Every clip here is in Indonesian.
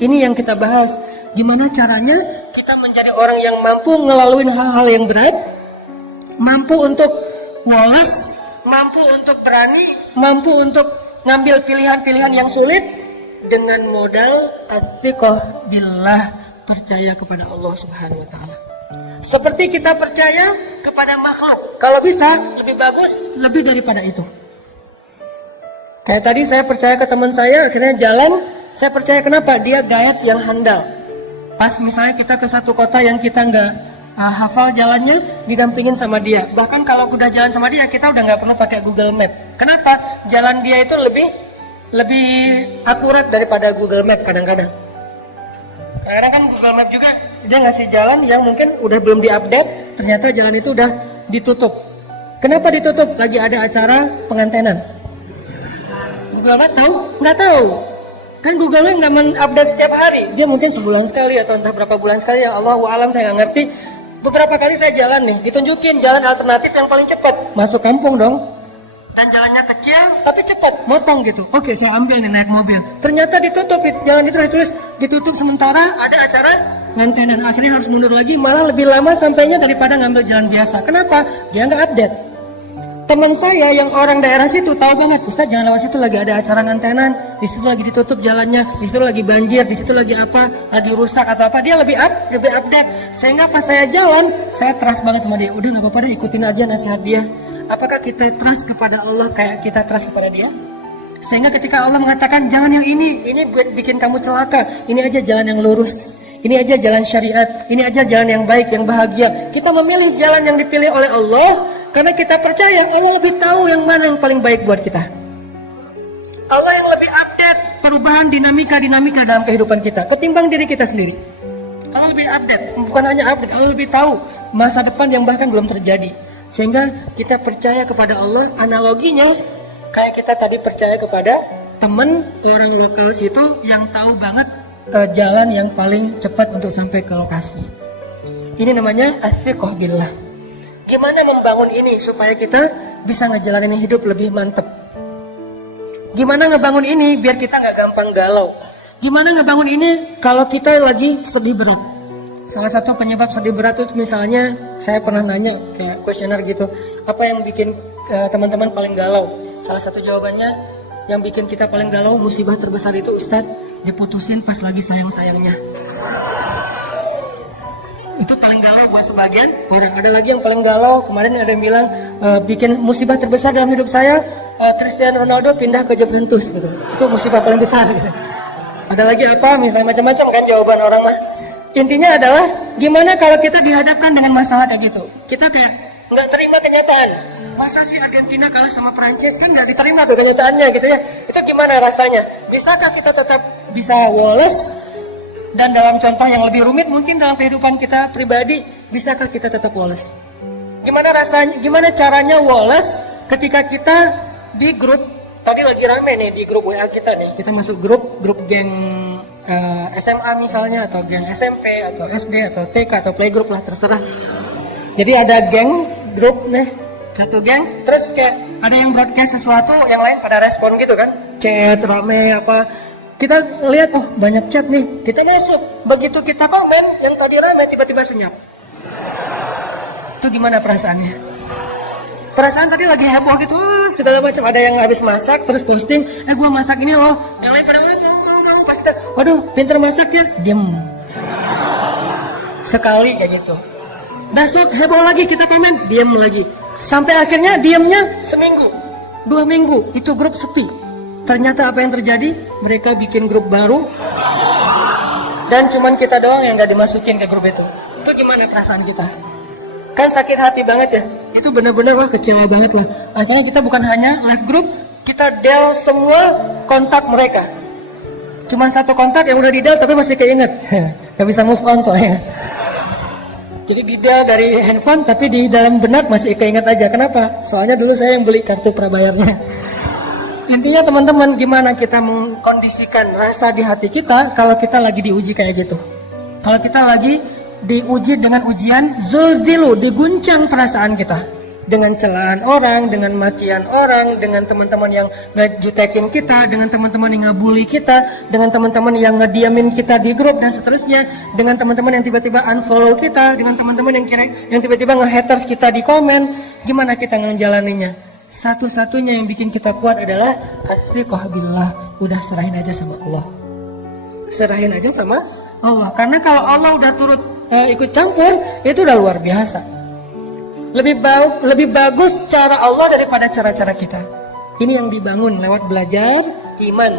Ini yang kita bahas. Gimana caranya kita menjadi orang yang mampu ngelaluin hal-hal yang berat, mampu untuk woles, mampu untuk berani, mampu untuk ngambil pilihan-pilihan yang sulit dengan modal athiqah billah, percaya kepada Allah Subhanahu wa taala. Seperti kita percaya kepada makhluk, kalau bisa lebih bagus lebih daripada itu. Kayak tadi saya percaya ke teman saya, akhirnya jalan, saya percaya kenapa? Dia gayat yang handal. Pas misalnya kita ke satu kota yang kita nggak hafal jalannya, didampingin sama dia. Bahkan kalau udah jalan sama dia, kita udah nggak perlu pakai Google Map. Kenapa? Jalan dia itu lebih akurat daripada Google Map kadang-kadang. Kadang-kadang kan Google Map juga dia ngasih jalan yang mungkin udah belum diupdate, ternyata jalan itu udah ditutup. Kenapa ditutup? Lagi ada acara pengantenan. Google Map tahu? Nggak tahu. Kan Google Map nggak mengupdate setiap hari. Dia mungkin sebulan sekali atau entah berapa bulan sekali. Ya Allahu a'lam, saya nggak ngerti. Beberapa kali saya jalan nih, ditunjukin jalan alternatif yang paling cepat. Masuk kampung dong. Dan jalannya kecil tapi cepat, motong gitu. Oke, saya ambil nih naik mobil. Ternyata ditutup, jalan itu ditulis ditutup sementara ada acara ngantenan. Akhirnya harus mundur lagi, malah lebih lama sampainya daripada ngambil jalan biasa. Kenapa? Dia nggak update. Teman saya yang orang daerah situ tahu banget, Ustaz jangan lewat situ, lagi ada acara ngantenan, di situ lagi ditutup jalannya, di situ lagi banjir, di situ lagi apa, lagi rusak atau apa. Dia lebih update. Sehingga pas saya jalan, saya trust banget sama dia. Udah nggak apa-apa deh, ikutin aja nasihat dia. Apakah kita trust kepada Allah kayak kita trust kepada dia? Sehingga ketika Allah mengatakan jangan yang ini bikin kamu celaka, ini aja jalan yang lurus, ini aja jalan syariat, ini aja jalan yang baik, yang bahagia. Kita memilih jalan yang dipilih oleh Allah karena kita percaya Allah lebih tahu yang mana yang paling baik buat kita. Allah yang lebih update perubahan dinamika dalam kehidupan kita ketimbang diri kita sendiri. Allah lebih update, bukan hanya update, Allah lebih tahu masa depan yang bahkan belum terjadi. Sehingga kita percaya kepada Allah, analoginya kayak kita tadi percaya kepada teman orang lokal situ yang tahu banget jalan yang paling cepat untuk sampai ke lokasi. Ini namanya athiqah billah. Gimana membangun ini supaya kita bisa ngejalanin hidup lebih mantep? Gimana ngebangun ini biar kita nggak gampang galau? Gimana ngebangun ini kalau kita lagi sedih berat? Salah satu penyebab sedih berat itu misalnya saya pernah nanya kayak kuesioner gitu, apa yang bikin teman-teman paling galau? Salah satu jawabannya yang bikin kita paling galau, musibah terbesar itu Ustadz diputusin pas lagi sayang-sayangnya. Itu paling galau buat sebagian orang. Ada lagi yang paling galau, kemarin ada yang bilang bikin musibah terbesar dalam hidup saya Cristiano Ronaldo pindah ke Juventus gitu. Itu musibah paling besar gitu. Ada lagi apa misalnya macam-macam kan jawaban orang mah. Intinya adalah gimana kalau kita dihadapkan dengan masalah kayak gitu. Kita kayak nggak terima kenyataan. Masa sih Argentina kalah sama Prancis, kan nggak diterima tuh kenyataannya gitu ya. Itu gimana rasanya? Bisakah kita tetap bisa woles? Dan dalam contoh yang lebih rumit mungkin dalam kehidupan kita pribadi, bisakah kita tetap woles? Gimana rasanya? Gimana caranya woles ketika kita di grup? Tadi lagi rame nih di grup WA kita nih. Kita masuk grup geng SMA misalnya, atau geng SMP, atau SD, atau TK, atau playgroup lah, terserah. Jadi ada grup nih, satu geng, terus kayak ada yang broadcast sesuatu, yang lain pada respon gitu kan, chat rame apa. Kita lihat, oh banyak chat nih, kita masuk. Begitu kita komen, yang tadi rame tiba-tiba senyap. Itu gimana perasaannya? Perasaan tadi lagi heboh gitu, segala macam. Ada yang habis masak, terus posting, gua masak ini loh. Yang lain pada mau pas kita, waduh pinter masak ya, diem. Sekali kayak gitu. Besok heboh lagi, kita komen, diem lagi. Sampai akhirnya diemnya seminggu, 2 minggu, itu grup sepi. Ternyata apa yang terjadi? Mereka bikin grup baru dan cuman kita doang yang gak dimasukin ke grup itu. Itu gimana perasaan kita? Kan sakit hati banget ya. Itu benar-benar wah kecewa banget lah. Akhirnya kita bukan hanya live group, kita del semua kontak mereka. Cuman satu kontak yang udah di del tapi masih keinget. Gak bisa move on soalnya. Jadi di del dari handphone tapi di dalam benak masih keinget aja. Kenapa? Soalnya dulu saya yang beli kartu prabayarnya. Intinya teman-teman, gimana kita mengkondisikan rasa di hati kita kalau kita lagi diuji kayak gitu. Kalau kita lagi diuji dengan ujian zulzilu, diguncang perasaan kita. dengan celaan orang, dengan makian orang, dengan teman-teman yang ngejutekin kita, dengan teman-teman yang ngebully kita, dengan teman-teman yang ngediamin kita di grup dan seterusnya, dengan teman-teman yang tiba-tiba unfollow kita, dengan teman-teman yang tiba-tiba nge-haters kita di komen. Gimana kita ngejalaninya? Satu-satunya yang bikin kita kuat adalah as-siqah billah. Udah serahin aja sama Allah. Serahin aja sama Allah. Karena kalau Allah udah turut ikut campur, itu udah luar biasa. Lebih bagus cara Allah daripada cara-cara kita. Ini yang dibangun lewat belajar iman,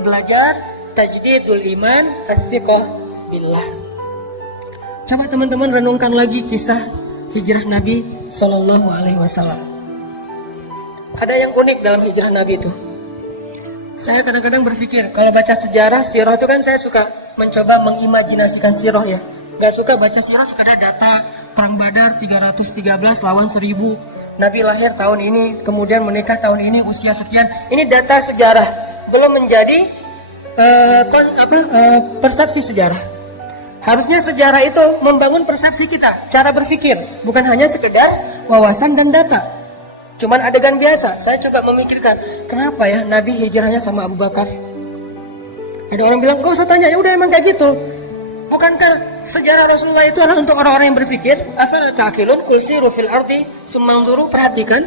belajar tajdidul iman, as-siqah billah. Coba teman-teman renungkan lagi kisah hijrah Nabi Shallallahu Alaihi Wasallam. Ada yang unik dalam hijrah Nabi itu. Saya kadang-kadang berpikir kalau baca sejarah sirah itu kan saya suka mencoba mengimajinasikan sirah ya. Gak suka baca sirah sekedar data perang Badar 313 lawan 1000. Nabi lahir tahun ini, kemudian menikah tahun ini, usia sekian. Ini data sejarah, belum menjadi persepsi sejarah. Harusnya sejarah itu membangun persepsi kita, cara berpikir, bukan hanya sekedar wawasan dan data. Cuman adegan biasa. Saya juga memikirkan, kenapa ya Nabi hijrahnya sama Abu Bakar? Ada orang bilang, gak usah tanya, ya udah emang kayak gitu. Bukankah sejarah Rasulullah itu adalah untuk orang-orang yang berpikir? Afala ta'qilun qul siru fil ardi summa anzuru. Perhatikan,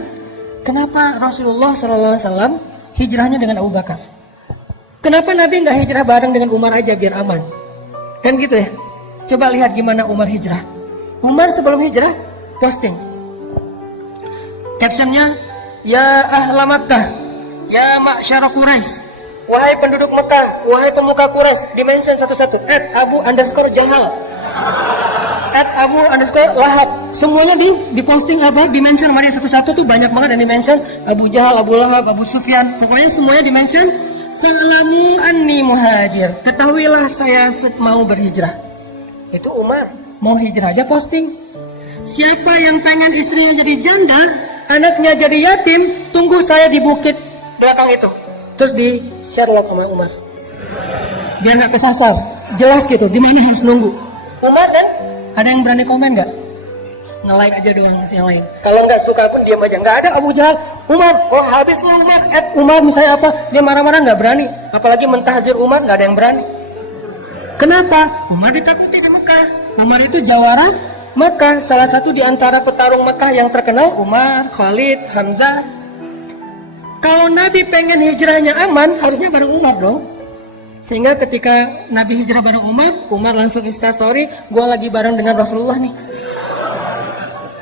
kenapa Rasulullah SAW hijrahnya dengan Abu Bakar? Kenapa Nabi nggak hijrah bareng dengan Umar aja biar aman? Kan gitu ya. Coba lihat gimana Umar hijrah. Umar sebelum hijrah posting. Captionnya, ya ahla Makkah, ya ma'syara Quraisy. Wahai penduduk Mekah, wahai pemuka Quraisy, dimention satu-satu. @Abu_Jahal, @Abu_Lahab. Semuanya diposting apa? Dimention mana satu-satu tuh banyak banget yang dimention. Abu Jahal, Abu Lahab, Abu Sufyan. Pokoknya semuanya dimention. Fa'lamu anni muhajir. Ketahuilah saya mau berhijrah. Itu Umar mau hijrah aja posting. Siapa yang pengen istrinya jadi janda, anaknya jadi yatim, tunggu saya di bukit belakang itu. Terus di Sherlock sama Umar, biar nggak kesasar, jelas gitu. Di mana harus nunggu? Umar dan ada yang berani komen nggak? Nge-like aja doang yang lain. Kalau nggak suka pun diam aja. Nggak ada Abu Jahal, Umar, oh habis lo Umar. Umar misalnya apa? Dia marah-marah nggak berani. Apalagi mentahzir Umar nggak ada yang berani. Kenapa? Umar ditakuti di Mekah. Umar itu jawara Mekah, salah satu di antara petarung Mekah yang terkenal. Umar, Khalid, Hamzah. Kalau Nabi pengen hijrahnya aman, harusnya bareng Umar dong. Sehingga ketika Nabi hijrah bareng Umar, Umar langsung instastory, gue lagi bareng dengan Rasulullah nih.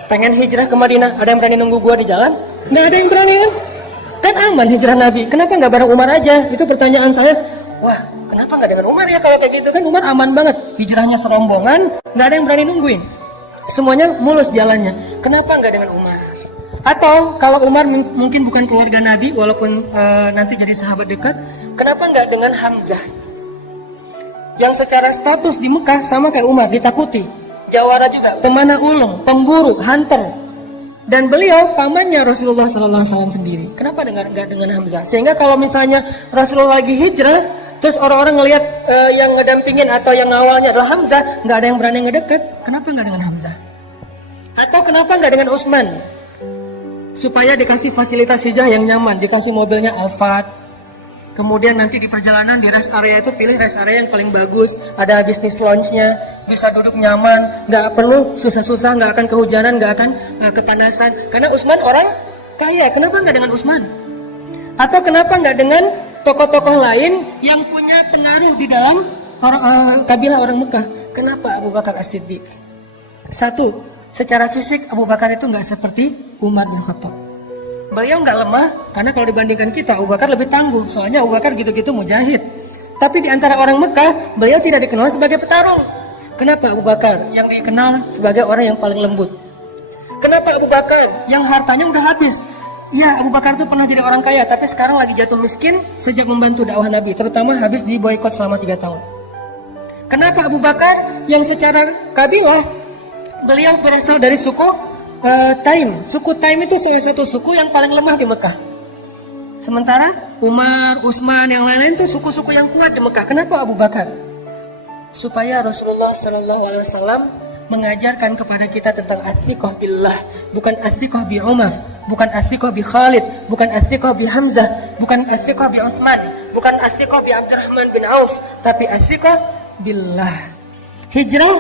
Pengen hijrah ke Madinah, ada yang berani nunggu gue di jalan? Nggak ada yang berani kan? Kan aman hijrah Nabi, kenapa nggak bareng Umar aja? Itu pertanyaan saya. Wah, kenapa nggak dengan Umar ya kalau kayak gitu? Kan Umar aman banget, hijrahnya serombongan, nggak ada yang berani nungguin. Semuanya mulus jalannya. Kenapa nggak dengan Umar? Atau kalau Umar mungkin bukan keluarga Nabi, walaupun nanti jadi sahabat dekat, kenapa nggak dengan Hamzah? Yang secara status di Mekah sama kayak Umar, ditakuti. Jawara juga, pemanah ulung, pemburu, hunter. Dan beliau pamannya Rasulullah SAW sendiri. Kenapa nggak dengan Hamzah? Sehingga kalau misalnya Rasulullah lagi hijrah, terus orang-orang ngelihat yang ngedampingin atau yang ngawalnya adalah Hamzah, nggak ada yang berani ngedeket. Kenapa nggak dengan Hamzah? Atau kenapa nggak dengan Utsman? Supaya dikasih fasilitas hijrah yang nyaman, dikasih mobilnya Alphard. Kemudian nanti di perjalanan di rest area itu pilih rest area yang paling bagus, ada bisnis lounge-nya, bisa duduk nyaman, nggak perlu susah-susah, nggak akan kehujanan, nggak akan kepanasan. Karena Utsman orang kaya, kenapa nggak dengan Utsman? Atau kenapa nggak dengan tokoh-tokoh lain yang punya pengaruh di dalam kabilah orang Mekah? Kenapa Abu Bakar As-Siddiq? Satu, secara fisik Abu Bakar itu nggak seperti Umar bin Khattab. Beliau nggak lemah, karena kalau dibandingkan kita Abu Bakar lebih tangguh. Soalnya Abu Bakar gitu-gitu mujahid. Tapi di antara orang Mekah, beliau tidak dikenal sebagai petarung. Kenapa Abu Bakar yang dikenal sebagai orang yang paling lembut? Kenapa Abu Bakar yang hartanya udah habis? Ya, Abu Bakar itu pernah jadi orang kaya, tapi sekarang lagi jatuh miskin sejak membantu dakwah Nabi, terutama habis di boykot selama 3 tahun. Kenapa Abu Bakar yang secara kabilah beliau berasal dari suku Taim. Suku Taim itu salah satu suku yang paling lemah di Mekah. Sementara Umar, Utsman, yang lain-lain itu suku-suku yang kuat di Mekah. Kenapa Abu Bakar? Supaya Rasulullah SAW mengajarkan kepada kita tentang ats-tsiqah billah, bukan as-siqah bi Umar, bukan as-siqah bi Khalid, bukan as-siqah bi Hamzah, bukan as-siqah bi Utsman, bukan as-siqah bi Abdurrahman bin Auf, tapi as-siqah billah. Hijrah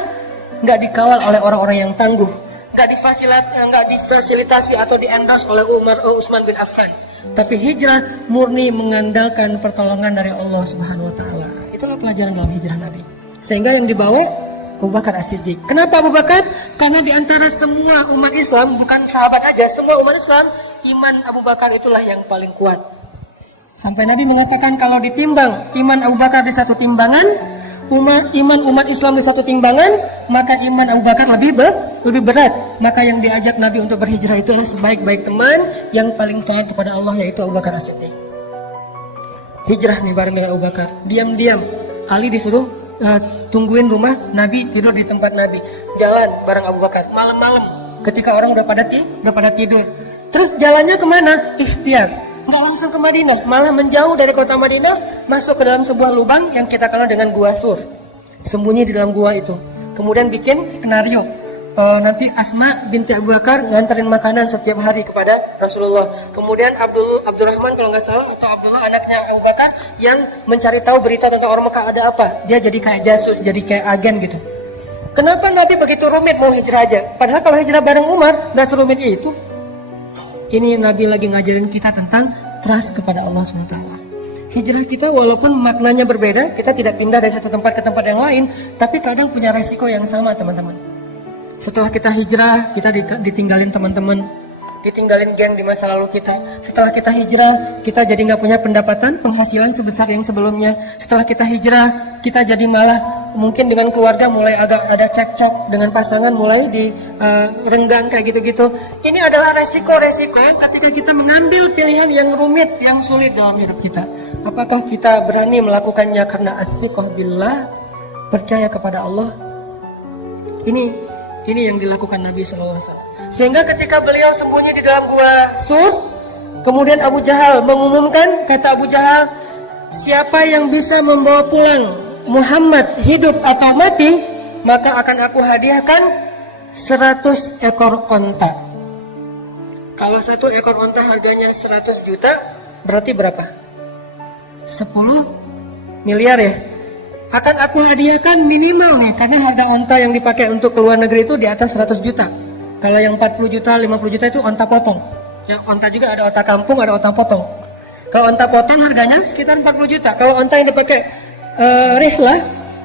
nggak dikawal oleh orang-orang yang tangguh, nggak difasilitasi atau di-endorse oleh Utsman bin Affan, tapi hijrah murni mengandalkan pertolongan dari Allah Subhanahu wa taala. Itulah pelajaran dalam hijrah Nabi. Sehingga yang dibawa Abu Bakar As-Siddiq. Kenapa Abu Bakar? Karena di antara semua umat Islam, bukan sahabat aja, semua umat Islam, iman Abu Bakar itulah yang paling kuat. Sampai Nabi mengatakan kalau ditimbang iman Abu Bakar di satu timbangan, iman umat Islam di satu timbangan, maka iman Abu Bakar lebih berat. Maka yang diajak Nabi untuk berhijrah itu adalah sebaik-baik teman yang paling taat kepada Allah, yaitu Abu Bakar As-Siddiq. Hijrah nih bareng dengan Abu Bakar. Diam-diam Ali disuruh tungguin rumah Nabi, tidur di tempat Nabi. Jalan bareng Abu Bakar malam-malam ketika orang udah pada tidur. Terus jalannya kemana? Ikhtiar. Nggak langsung ke Madinah, malah menjauh dari kota Madinah, masuk ke dalam sebuah lubang yang kita kenal dengan Gua Sur. Sembunyi di dalam gua itu. Kemudian bikin skenario, nanti Asma binti Abu Bakar nganterin makanan setiap hari kepada Rasulullah. Kemudian Abdurrahman kalau nggak salah, atau Abdullah anaknya Abu Bakar, yang mencari tahu berita tentang orang Mekah ada apa. Dia jadi kayak jasus, jadi kayak agen gitu. Kenapa Nabi begitu rumit mau hijrah aja? Padahal kalau hijrah bareng Umar nggak serumit itu. Ini Nabi lagi ngajarin kita tentang trust kepada Allah SWT. Hijrah kita walaupun maknanya berbeda, kita tidak pindah dari satu tempat ke tempat yang lain, tapi kadang punya resiko yang sama teman-teman. Setelah kita hijrah, kita ditinggalin teman-teman, ditinggalin geng di masa lalu kita. Setelah kita hijrah, kita jadi nggak punya pendapatan, penghasilan sebesar yang sebelumnya. Setelah kita hijrah, kita jadi malah mungkin dengan keluarga mulai agak ada cekcok, dengan pasangan mulai renggang kayak gitu-gitu. Ini adalah resiko-resiko ketika kita mengambil pilihan yang rumit, yang sulit dalam hidup kita. Apakah kita berani melakukannya karena as-siqah billah, percaya kepada Allah? Ini yang dilakukan Nabi SAW. Sehingga ketika beliau sembunyi di dalam gua Sur, kemudian Abu Jahal mengumumkan, kata Abu Jahal, siapa yang bisa membawa pulang Muhammad hidup atau mati, maka akan aku hadiahkan 100 ekor onta. Kalau satu ekor onta harganya 100 juta, berarti berapa? 10 miliar ya. Akan aku hadiahkan minimal nih, karena harga onta yang dipakai untuk ke luar negeri itu di atas 100 juta. Kalau yang 40 juta, 50 juta itu onta potong. Yang onta juga ada onta kampung, ada onta potong. Kalau onta potong harganya sekitar 40 juta. Kalau onta yang dipakai rihlah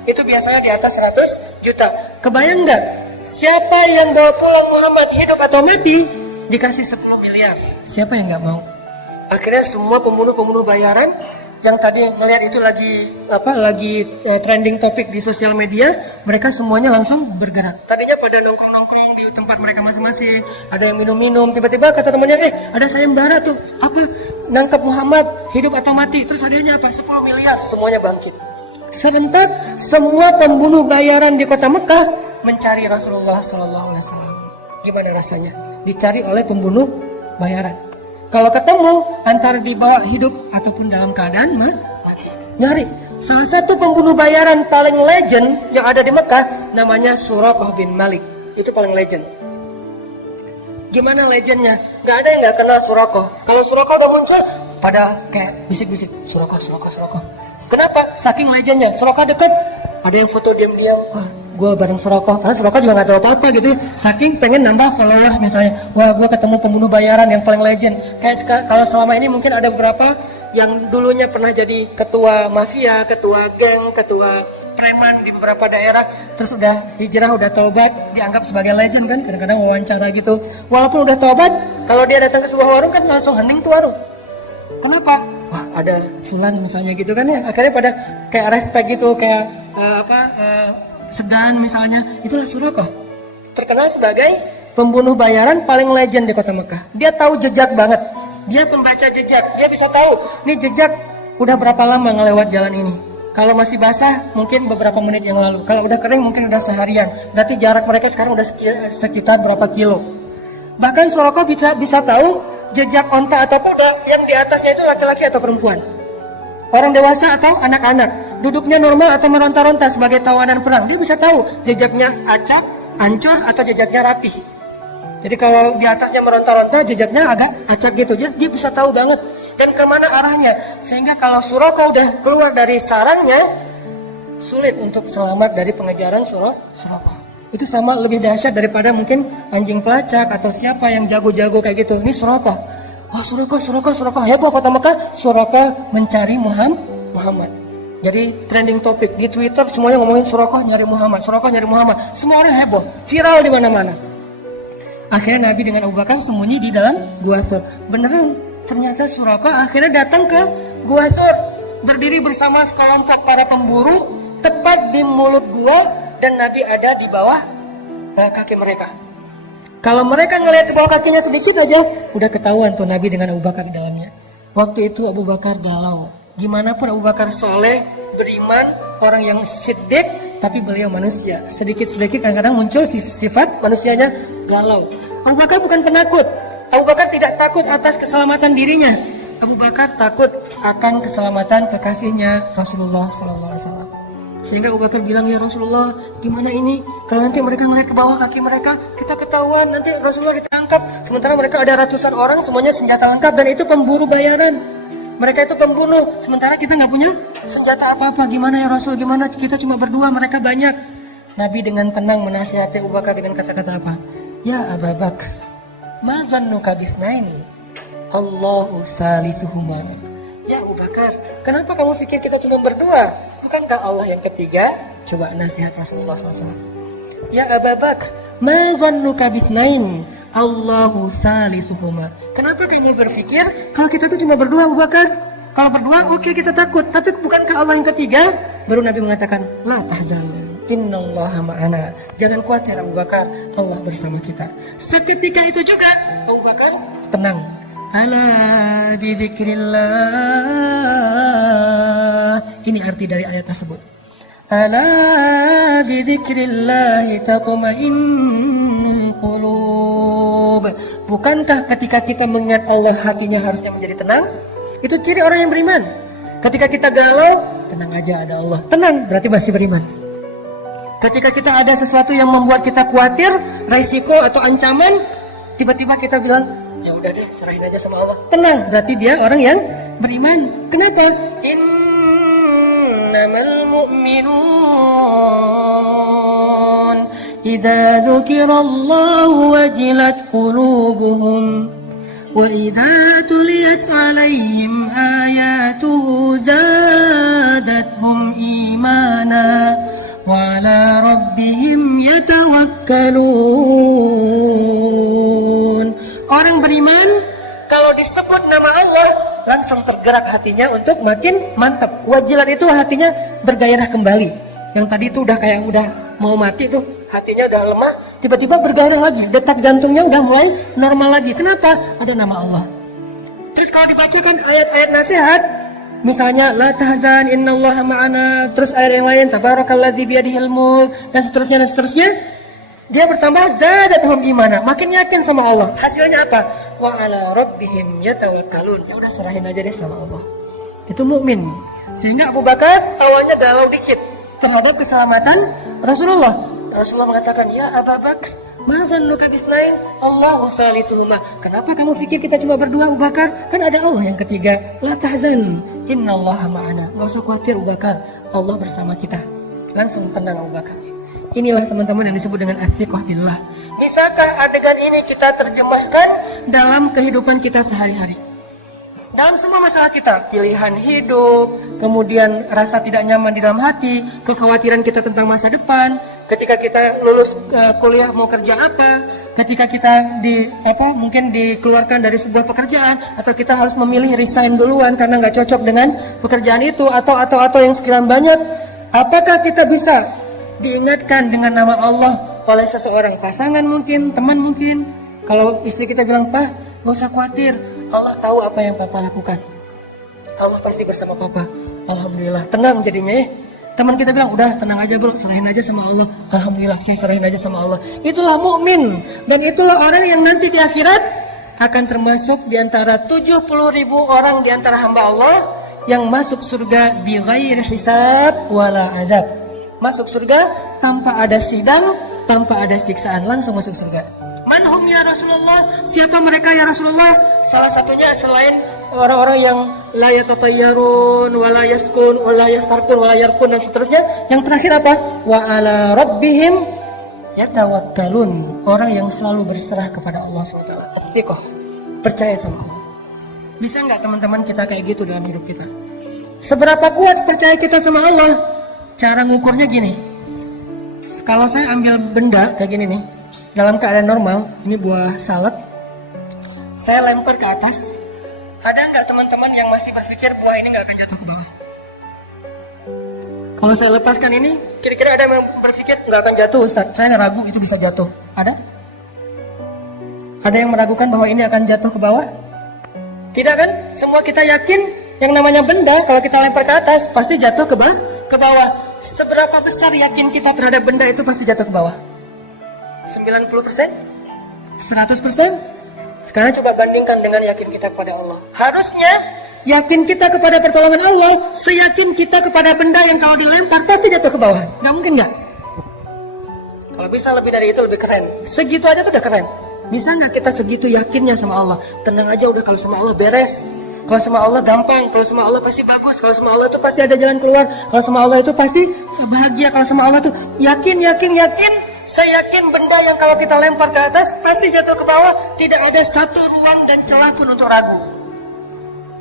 itu biasanya di atas 100 juta. Kebayang nggak? Siapa yang bawa pulang Muhammad hidup atau mati dikasih 10 miliar? Siapa yang nggak mau? Akhirnya semua pembunuh bayaran yang tadi melihat itu lagi trending topik di sosial media, mereka semuanya langsung bergerak. Tadinya pada nongkrong-nongkrong di tempat mereka masing-masing, ada yang minum-minum, tiba-tiba kata temannya, ada sayembara tuh, apa, nangkap Muhammad hidup atau mati, terus hadiahnya apa? 10 miliar, semuanya bangkit. Serentak semua pembunuh bayaran di kota Mekah mencari Rasulullah SAW. Gimana rasanya? Dicari oleh pembunuh bayaran. Kalau ketemu, antara dibawa hidup ataupun dalam keadaan mati. Nyari. Salah satu pembunuh bayaran paling legend yang ada di Mekah namanya Suraqah bin Malik. Itu paling legend. Gimana legendnya? Gak ada yang gak kenal Suraqah. Kalau Suraqah udah muncul, pada kayak bisik-bisik, Suraqah. Kenapa? Saking legendnya. Suraqah deket, ada yang foto diam-diam. Wah, gue bareng Suraqah, karena Suraqah juga gak tahu apa-apa gitu. Saking pengen nambah followers misalnya. Wah, gue ketemu pembunuh bayaran yang paling legend. Kayak kalau selama ini mungkin ada beberapa yang dulunya pernah jadi ketua mafia, ketua geng, ketua preman di beberapa daerah, terus udah hijrah, udah taubat, dianggap sebagai legend kan. Kadang-kadang wawancara gitu. Walaupun udah taubat, kalau dia datang ke sebuah warung kan langsung hening tuh warung. Kenapa? Wah, ada Fulan misalnya gitu kan ya. Akhirnya pada kayak respect gitu, kayak Sedan misalnya. Itulah Suraqah. Terkenal sebagai pembunuh bayaran paling legend di kota Mekah. Dia tahu jejak banget. Dia pembaca jejak. Dia bisa tahu nih jejak udah berapa lama ngelewat jalan ini. Kalau masih basah mungkin beberapa menit yang lalu. Kalau udah kering mungkin udah seharian. Berarti jarak mereka sekarang udah sekitar berapa kilo. Bahkan Suraqah bisa tahu jejak onta atau kuda yang di atasnya itu laki-laki atau perempuan, orang dewasa atau anak-anak, duduknya normal atau meronta-ronta sebagai tawanan perang. Dia bisa tahu jejaknya acak, ancur atau jejaknya rapi. Jadi kalau di atasnya meronta-ronta, jejaknya agak acak gitu, dia bisa tahu banget dan kemana arahnya. Sehingga kalau Suraka udah keluar dari sarangnya, sulit untuk selamat dari pengejaran Suraka. Itu sama lebih dahsyat daripada mungkin anjing pelacak atau siapa yang jago-jago kayak gitu. Ini Suraka. Wah, Suraka. Heboh kota Mekah, Suraka mencari Muhammad. Jadi trending topik di Twitter semuanya ngomongin Suraka nyari Muhammad. Semua orang heboh, viral di mana-mana. Akhirnya Nabi dengan Abu Bakar sembunyi di dalam Gua Thur. Beneran, ternyata Suraka akhirnya datang ke Gua Thur, berdiri bersama sekelompok para pemburu tepat di mulut gua, dan Nabi ada di bawah kaki mereka. Kalau mereka ngelihat ke bawah kakinya sedikit aja, udah ketahuan tuh Nabi dengan Abu Bakar di dalamnya. Waktu itu Abu Bakar galau. Gimana pun Abu Bakar soleh, beriman, orang yang siddiq, tapi beliau manusia. Sedikit-sedikit kadang-kadang muncul sifat manusianya galau. Abu Bakar bukan penakut. Abu Bakar tidak takut atas keselamatan dirinya. Abu Bakar takut akan keselamatan kekasihnya Rasulullah SAW. Sehingga Abu Bakar bilang, ya Rasulullah, gimana ini? Kalau nanti mereka ngeliat ke bawah kaki mereka, kita ketahuan, nanti Rasulullah ditangkap. Sementara mereka ada ratusan orang, semuanya senjata lengkap, dan itu pemburu bayaran. Mereka itu pembunuh, sementara kita nggak punya senjata apa-apa. Gimana ya Rasul? Gimana? Kita cuma berdua, mereka banyak. Nabi dengan tenang menasihati Abu Bakar dengan kata-kata apa? Ya Abu Bakar, ma zannuka bisnaini? Allahu salisuhuma. Ya Abu Bakar, kenapa kamu pikir kita cuma berdua? Bukankah Allah yang ketiga? Coba nasihat Rasulullah SAW. Ya Abu Bakar, ma zannuka bisnaini? Allahu salisuhuma. Kenapa kamu berpikir kalau kita tuh cuma berdua, Abu Bakar? Kalau berdua, oke, kita takut. Tapi bukankah Allah yang ketiga? Baru Nabi mengatakan, la tahzan, innallaha ma'ana. Jangan khawatir Abu Bakar, Allah bersama kita. Seketika itu juga Abu Bakar tenang. Ala bidzikrillah. Ini arti dari ayat tersebut. Ala bidzikrillah tatma'innul qulub. Bukankah ketika kita mengingat Allah hatinya harusnya menjadi tenang? Itu ciri orang yang beriman. Ketika kita galau, tenang aja ada Allah. Tenang berarti masih beriman. Ketika kita ada sesuatu yang membuat kita khawatir, risiko atau ancaman, tiba-tiba kita bilang, ya udah deh, serahin aja sama Allah. Tenang berarti dia orang yang beriman. Kenapa? Innamal mu'minun idza dzukirallahu wajilat qulubuhum wa idza tuliyat 'alaihim ayatuhu zadatuhum imana wa 'ala rabbihim yatawakkalun. Orang beriman kalau disebut nama Allah langsung tergerak hatinya untuk makin mantap. Wajilat itu hatinya bergairah kembali. Yang tadi itu udah kayak udah mau mati tuh, hatinya udah lemah, tiba-tiba bergairah lagi, detak jantungnya udah mulai normal lagi. Kenapa? Ada nama Allah. Terus kalau dibacakan ayat-ayat nasihat, misalnya la tahzan innallaha ma'ana, terus ayat yang lain tabarakalladzi biyadihil mulk, dan seterusnya, dia bertambah zadatuhum imana, makin yakin sama Allah. Hasilnya apa? Wa 'ala rabbihim yatawakkalun. Ya udah, serahin aja deh sama Allah. Itu mukmin. Sehingga Abu Bakar awalnya galau dikit terhadap keselamatan Rasulullah. Rasulullah mengatakan, ya Abu Bakar, ma zannuka bisnain? Allahu salisuhuma. Kenapa kamu pikir kita cuma berdua, Abu Bakar? Kan ada Allah yang ketiga. La tahzan, innallaha ma'ana. Gak usah khawatir Abu Bakar, Allah bersama kita. Langsung tenang Abu Bakar. Inilah teman-teman yang disebut dengan athiqah billah. Bisakah adegan ini kita terjemahkan dalam kehidupan kita sehari-hari? Dalam semua masalah kita, pilihan hidup, kemudian rasa tidak nyaman di dalam hati, kekhawatiran kita tentang masa depan, ketika kita lulus kuliah mau kerja apa, ketika kita mungkin dikeluarkan dari sebuah pekerjaan, atau kita harus memilih resign duluan karena nggak cocok dengan pekerjaan itu, atau yang sekian banyak. Apakah kita bisa diingatkan dengan nama Allah oleh seseorang, pasangan mungkin, teman mungkin? Kalau istri kita bilang, Pak, gak usah khawatir, Allah tahu apa yang Papa lakukan, Allah pasti bersama Papa. Alhamdulillah, tenang jadinya ya. Teman kita bilang, udah tenang aja bro, serahin aja sama Allah. Alhamdulillah, saya serahin aja sama Allah. Itulah mukmin, dan itulah orang yang nanti di akhirat akan termasuk di antara 70.000 orang di antara hamba Allah yang masuk surga bi ghairi hisab wala azab. Masuk surga tanpa ada sidang, tanpa ada siksaan, langsung masuk surga. Manhum ya Rasulullah? Siapa mereka ya Rasulullah? Salah satunya selain orang-orang yang la yatatayyarun wa la yaskun wa la yastarqun wa la yarqun dan seterusnya. Yang terakhir apa? Wa ala rabbihim yatawakkalun. Orang yang selalu berserah kepada Allah SWT. Atiqah, percaya sama Allah. Bisa nggak teman-teman kita kayak gitu dalam hidup kita? Seberapa kuat percaya kita sama Allah? Cara ngukurnya gini. Kalau saya ambil benda kayak gini nih, dalam keadaan normal, ini buah salad, saya lempar ke atas. Ada nggak teman-teman yang masih berpikir buah ini nggak akan jatuh ke bawah? Kalau saya lepaskan ini, kira-kira ada yang berpikir nggak akan jatuh, Ustaz? Saya ragu itu bisa jatuh. Ada? Ada yang meragukan bahwa ini akan jatuh ke bawah? Tidak kan? Semua kita yakin yang namanya benda kalau kita lempar ke atas pasti jatuh ke bawah. Seberapa besar yakin kita terhadap benda itu pasti jatuh ke bawah? 90%? 100%? Sekarang coba bandingkan dengan yakin kita kepada Allah. Harusnya yakin kita kepada pertolongan Allah seyakin kita kepada benda yang kalau dilempar pasti jatuh ke bawah. Gak mungkin gak? Kalau bisa lebih dari itu lebih keren. Segitu aja tuh udah keren. Bisa gak kita segitu yakinnya sama Allah? Tenang aja udah, kalau sama Allah beres. Kalau sama Allah gampang, kalau sama Allah pasti bagus, kalau sama Allah itu pasti ada jalan keluar, kalau sama Allah itu pasti bahagia, kalau sama Allah itu yakin. Saya yakin benda yang kalau kita lempar ke atas pasti jatuh ke bawah, tidak ada satu ruang dan celah pun untuk ragu.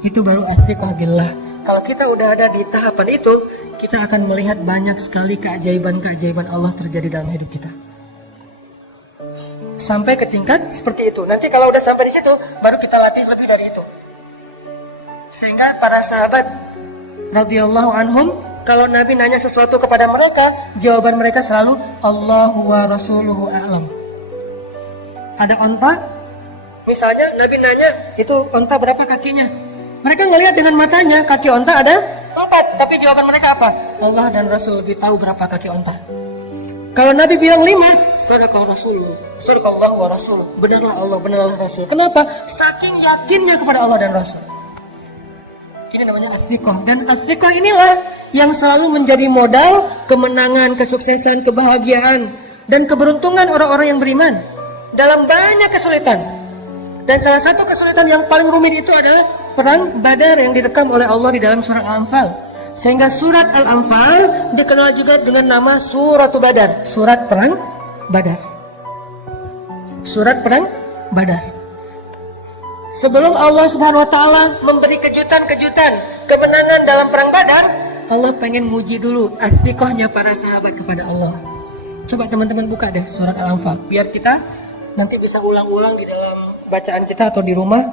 Itu baru atsiqah billah. Kalau kita udah ada di tahapan itu, kita akan melihat banyak sekali keajaiban-keajaiban Allah terjadi dalam hidup kita. Sampai ke tingkat seperti itu. Nanti kalau udah sampai di situ, baru kita latih lebih dari itu. Sehingga para sahabat radhiyallahu anhum, kalau Nabi nanya sesuatu kepada mereka, jawaban mereka selalu Allahu wa rasuluhu a'lam. Ada onta, misalnya Nabi nanya, itu onta berapa kakinya? Mereka ngelihat dengan matanya, kaki onta ada 4, tapi jawaban mereka apa? Allah dan Rasul lebih tahu berapa kaki onta. Kalau Nabi bilang 5, sadaqallahu Rasul, sadaqallahu wa Rasul, benarlah Allah, benarlah Rasul. Kenapa? Saking yakinnya kepada Allah dan Rasul. Ini namanya atsiqah. Dan atsiqah inilah yang selalu menjadi modal kemenangan, kesuksesan, kebahagiaan, dan keberuntungan orang-orang yang beriman dalam banyak kesulitan. Dan salah satu kesulitan yang paling rumit itu adalah perang Badar yang direkam oleh Allah di dalam surat Al-Anfal. Sehingga surat Al-Anfal dikenal juga dengan nama Suratul Badar, surat perang Badar. Surat perang Badar. Sebelum Allah Subhanahu wa taala memberi kejutan-kejutan kemenangan dalam perang Badar, Allah pengen nguji dulu atsiqahnya para sahabat kepada Allah. Coba teman-teman buka deh surat Al-Anfal, biar kita nanti bisa ulang-ulang di dalam bacaan kita atau di rumah,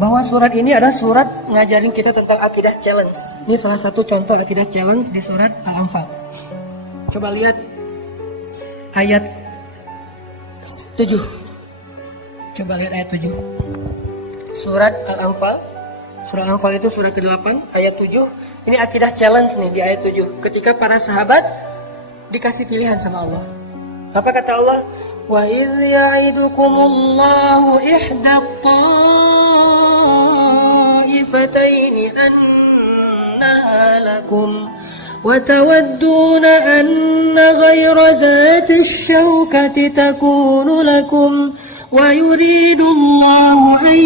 bahwa surat ini adalah surat ngajarin kita tentang akidah challenge. Ini salah satu contoh akidah challenge di surat Al-Anfal. Coba lihat ayat 7. Coba lihat ayat 7. Surat Al-Anfal. Surat Al-Anfal itu surat ke-8 ayat 7. Ini akidah challenge nih di ayat 7. Ketika para sahabat dikasih pilihan sama Allah. Apa kata Allah? Wa idh ya'idukumullahu ihda ta'ifataini annaha lakum wa tawadduna anna ghayra dhati syawkati takunu lakum wa yuridullahu an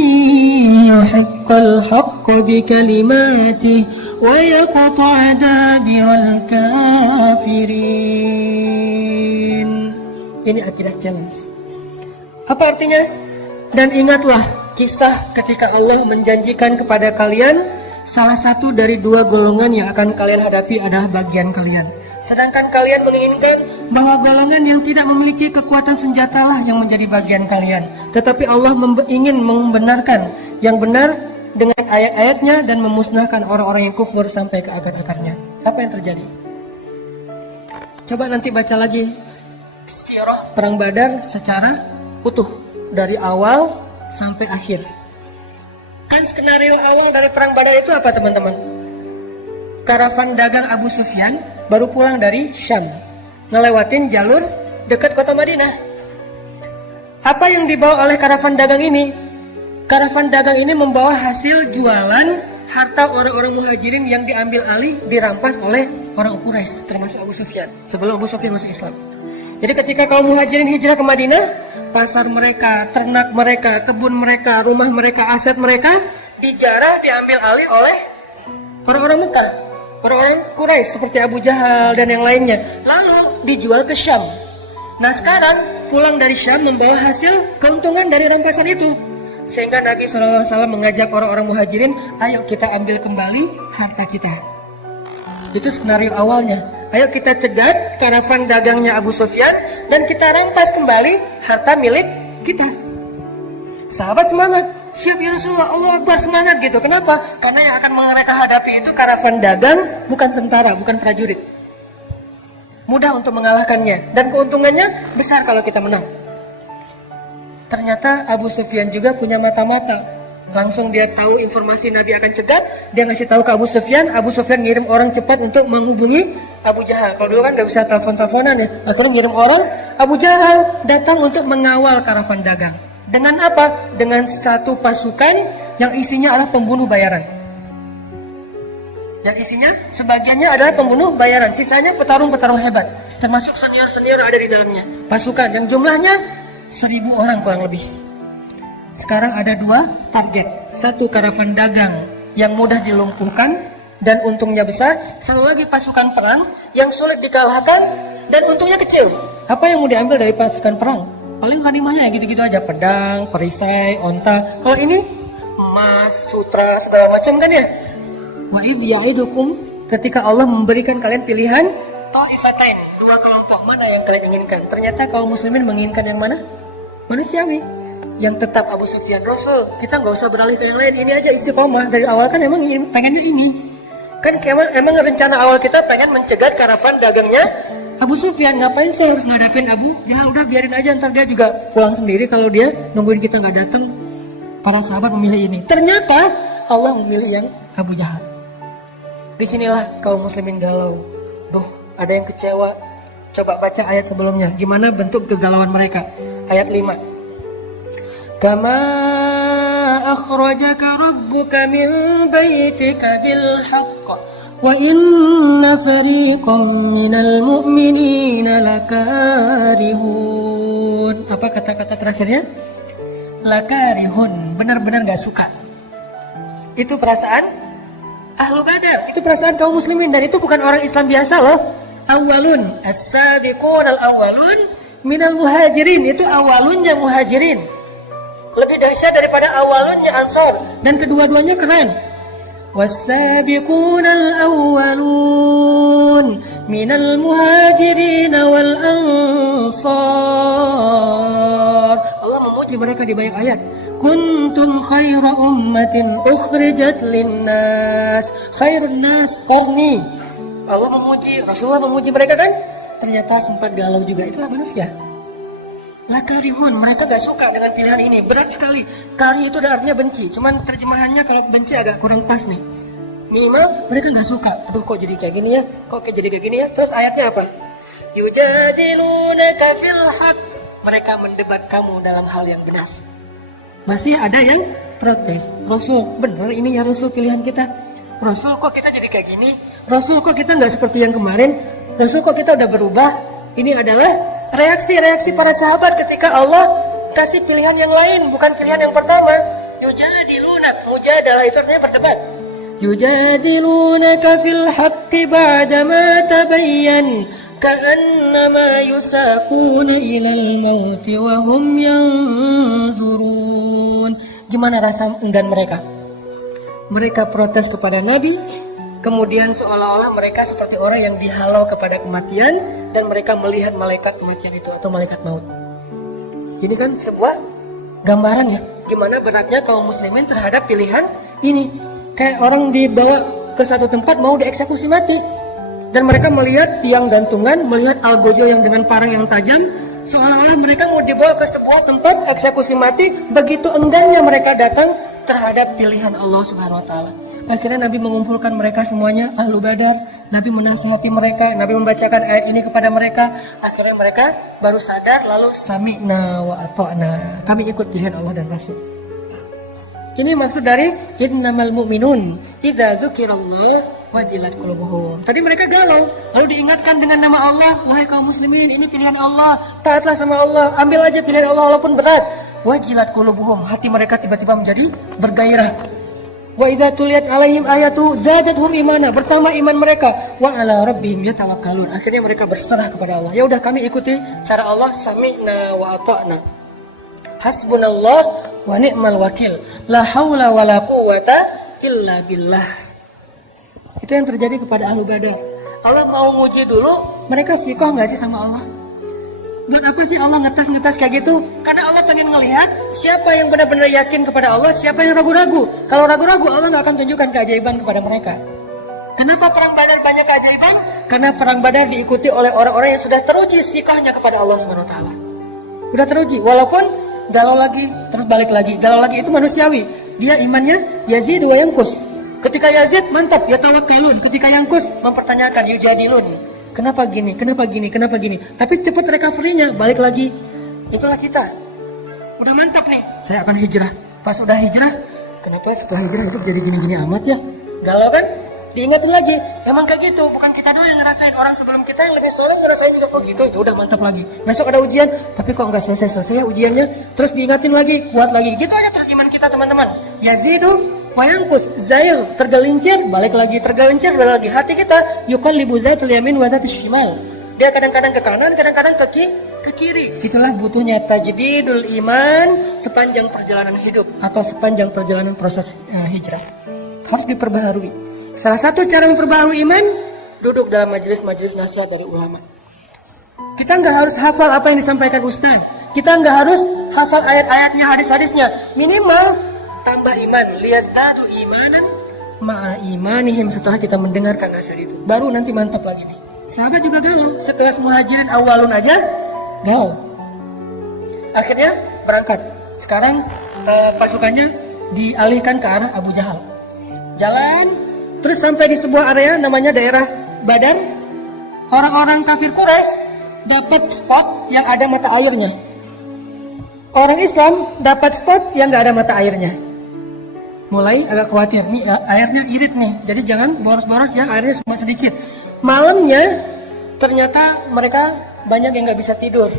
yuhiqqal haqqa bikalimatihi wa yaqta'a dabiral kafirin. Ini akidah challenge. Apa artinya? Dan ingatlah kisah ketika Allah menjanjikan kepada kalian salah satu dari 2 golongan yang akan kalian hadapi adalah bagian kalian. Sedangkan kalian menginginkan bahwa golongan yang tidak memiliki kekuatan senjatalah yang menjadi bagian kalian. Tetapi Allah ingin membenarkan yang benar dengan ayat-ayatnya dan memusnahkan orang-orang yang kufur sampai ke akar-akarnya. Apa yang terjadi? Coba nanti baca lagi sirah perang Badar secara utuh dari awal sampai akhir. Kan skenario awal dari perang Badar itu apa teman-teman? Karavan dagang Abu Sufyan baru pulang dari Syam, ngelewatin jalur dekat kota Madinah. Apa yang dibawa oleh karavan dagang ini? Karavan dagang ini membawa hasil jualan harta orang-orang muhajirin yang diambil alih, dirampas oleh orang Quraisy, termasuk Abu Sufyan, sebelum Abu Sufyan masuk Islam. Jadi ketika kaum muhajirin hijrah ke Madinah, pasar mereka, ternak mereka, kebun mereka, rumah mereka, aset mereka dijarah, diambil alih oleh orang-orang Mekah, orang-orang Quraisy seperti Abu Jahal dan yang lainnya, lalu dijual ke Syam. Nah sekarang pulang dari Syam membawa hasil keuntungan dari rampasan itu, sehingga Nabi SAW mengajak orang-orang muhajirin, ayo kita ambil kembali harta kita. Itu skenario awalnya. Ayo kita cegat karavan dagangnya Abu Sufyan dan kita rampas kembali harta milik kita. Sahabat semangat, siap ya Rasulullah, Allah Akbar, semangat gitu. Kenapa? Karena yang akan mereka hadapi itu karavan dagang, bukan tentara, bukan prajurit. Mudah untuk mengalahkannya dan keuntungannya besar kalau kita menang. Ternyata Abu Sufyan juga punya mata-mata. Langsung dia tahu informasi Nabi akan cegat, dia ngasih tahu ke Abu Sufyan ngirim orang cepat untuk menghubungi Abu Jahal. Kalau dulu kan gak bisa telepon-teleponan ya, akhirnya ngirim orang, Abu Jahal datang untuk mengawal karavan dagang. Dengan apa? Dengan satu pasukan yang isinya adalah pembunuh bayaran. Yang isinya sebagiannya adalah pembunuh bayaran, sisanya petarung-petarung hebat, termasuk senior-senior ada di dalamnya. Pasukan yang jumlahnya 1.000 orang kurang lebih. Sekarang ada dua target, satu karavan dagang yang mudah dilumpuhkan dan untungnya besar, satu lagi pasukan perang yang sulit dikalahkan dan untungnya kecil. Apa yang mau diambil dari pasukan perang? Paling ghanimahnya ya gitu-gitu aja, pedang, perisai, onta. Kalau ini emas, sutra, segala macam kan ya. Wa idh ya'idukum, ketika Allah memberikan kalian pilihan ta'ifatain, dua kelompok, mana yang kalian inginkan? Ternyata kaum muslimin menginginkan yang mana? Manusiawi. Yang tetap Abu Sufyan, Rasul, kita nggak usah beralih ke yang lain, ini aja istiqomah. Dari awal kan emang pengennya ini. Kan emang rencana awal kita pengen mencegat karavan dagangnya Abu Sufyan. Ngapain saya harus ngadapin Abu Jahal? Udah biarin aja, ntar dia juga pulang sendiri kalau dia nungguin kita nggak datang. Para sahabat memilih ini. Ternyata Allah memilih yang Abu Jahal. Disinilah kaum muslimin galau. Duh, ada yang kecewa. Coba baca ayat sebelumnya. Gimana bentuk kegalauan mereka? Ayat 5. Kama akhrajaka rabbuka min baitika bil haqq wa inna fariqam minal mu'minina lakarihun. Apa kata-kata terakhirnya? Lakarihun, benar-benar gak suka. Itu perasaan Ahlu Badar, itu perasaan kaum muslimin, dan itu bukan orang Islam biasa loh. Awalun, as-sabiqun al-awalun minal muhajirin, itu awalunnya muhajirin. Lebih dahsyat daripada awalunnya Ansar, dan kedua-duanya keren. Was-sabiqun al-awwalun minal muhajirin wal ansar. Allah memuji mereka di banyak ayat. Kuntum khaira ummatin ukhrijat linnas. Khairun nas qarni. Allah memuji, Rasulullah memuji mereka kan? Ternyata sempat galau juga, itulah manusia. Lakarihun, mereka gak suka dengan pilihan ini. Berat sekali. Kari itu artinya benci. Cuman terjemahannya kalau benci agak kurang pas nih. Minimal mereka gak suka. Aduh kok jadi kayak gini ya? Kok jadi kayak gini ya? Terus ayatnya apa? Yujadilunaka fil haq. Mereka mendebat kamu dalam hal yang benar. Masih ada yang protes. Rasul, benar ini ya Rasul pilihan kita? Rasul kok kita jadi kayak gini? Rasul kok kita gak seperti yang kemarin? Rasul kok kita udah berubah? Ini adalah reaksi-reaksi para sahabat ketika Allah kasih pilihan yang lain, bukan pilihan yang pertama. Yujadilunak, mujadalah itu artinya berdebat. Yujadilunaka fil haqqi ba'dama tabayyan ka'annama yusaquna ilal mauti wa hum yanzurun. Gimana rasa enggan mereka? Mereka protes kepada Nabi, kemudian seolah-olah mereka seperti orang yang dihalau kepada kematian, dan mereka melihat malaikat kematian itu atau malaikat maut. Ini kan sebuah gambaran ya, gimana beratnya kaum muslimin terhadap pilihan ini. Kayak orang dibawa ke satu tempat mau dieksekusi mati, dan mereka melihat tiang gantungan, melihat algojo yang dengan parang yang tajam, seolah-olah mereka mau dibawa ke sebuah tempat eksekusi mati. Begitu enggannya mereka datang terhadap pilihan Allah Subhanahu wa Ta'ala. Akhirnya Nabi mengumpulkan mereka semuanya, Ahlu Badar. Nabi menasihati mereka, Nabi membacakan ayat ini kepada mereka. Akhirnya mereka baru sadar, lalu sami'na wa ata'na. Kami ikut pilihan Allah dan Rasul. Ini maksud dari innamal mu'minun idza dzukirallah wajilat qulubuhum. Tadi mereka galau, lalu diingatkan dengan nama Allah, wahai kaum muslimin, ini pilihan Allah, taatlah sama Allah, ambil aja pilihan Allah walaupun berat. Wajilat qulubuhum, hati mereka tiba-tiba menjadi bergairah. Wa idza tuliyat alaihim ayatu zadatuhum imana, bertambah iman mereka. Wa ala rabbihim yatawakkalun. Akhirnya mereka berserah kepada Allah. Ya udah, kami ikuti cara Allah, sami'na wa ata'na. Hasbunallah wa ni'mal wakil. La haula wa la quwwata illa billah. Itu yang terjadi kepada Ahlu Badar. Allah mau nguji dulu, mereka sikoh nggak sih sama Allah? Buat apa sih Allah ngetes kayak gitu? Karena Allah pengen ngelihat siapa yang benar-benar yakin kepada Allah, siapa yang ragu-ragu. Kalau ragu-ragu, Allah nggak akan tunjukkan keajaiban kepada mereka. Kenapa perang Badar banyak keajaiban? Karena perang Badar diikuti oleh orang-orang yang sudah teruji sikohnya kepada Allah SWT. Udah teruji, walaupun galau lagi, terus balik lagi. Galau lagi itu manusiawi. Dia imannya Yazid wa Yankus. Ketika Yazid mantap, ya tawakkalun. Ketika Yankus mempertanyakan, yujadilun. Kenapa gini, kenapa gini, kenapa gini. Tapi cepat recovery-nya, balik lagi. Itulah kita. Udah mantap nih, saya akan hijrah. Pas udah hijrah, kenapa setelah hijrah hidup jadi gini-gini amat ya? Galau kan? Diingatin lagi, emang kayak gitu. Bukan kita dulu yang ngerasain, orang sebelum kita yang lebih soleh ngerasain juga kok gitu. Ya udah mantap lagi. Besok ada ujian, tapi kok nggak selesai-selesai ya ujiannya. Terus diingatin lagi, kuat lagi. Gitu aja terus iman kita teman-teman. Yazidu wayangkus, zail, tergelincir, balik lagi, tergelincir, balik lagi. Hati kita yuqallibu dzatul yamin wa dzatus shimal. Dia kadang-kadang ke kanan, kadang-kadang ke kiri. Itulah butuhnya tajdidul iman sepanjang perjalanan hidup atau sepanjang perjalanan proses hijrah. Harus diperbaharui. Salah satu cara memperbaharui iman, duduk dalam majelis-majelis nasihat dari ulama. Kita nggak harus hafal apa yang disampaikan ustaz. Kita nggak harus hafal ayat-ayatnya, hadis-hadisnya. Minimal tambah iman, liyazdadu imanan ma'a imanihim. Setelah kita mendengarkan nasihat itu, baru nanti mantap lagi nih. Sahabat juga galau, sekelas muhajirin awalun aja galau. Akhirnya berangkat. Sekarang pasukannya dialihkan ke arah Abu Jahal. Jalan, terus sampai di sebuah area namanya daerah Badar. Orang-orang kafir Quraisy dapat spot yang ada mata airnya. Orang Islam dapat spot yang nggak ada mata airnya. Mulai agak khawatir, nih airnya irit nih, jadi jangan boros-boros ya, airnya cuma sedikit. Malamnya ternyata mereka banyak yang nggak bisa tidur.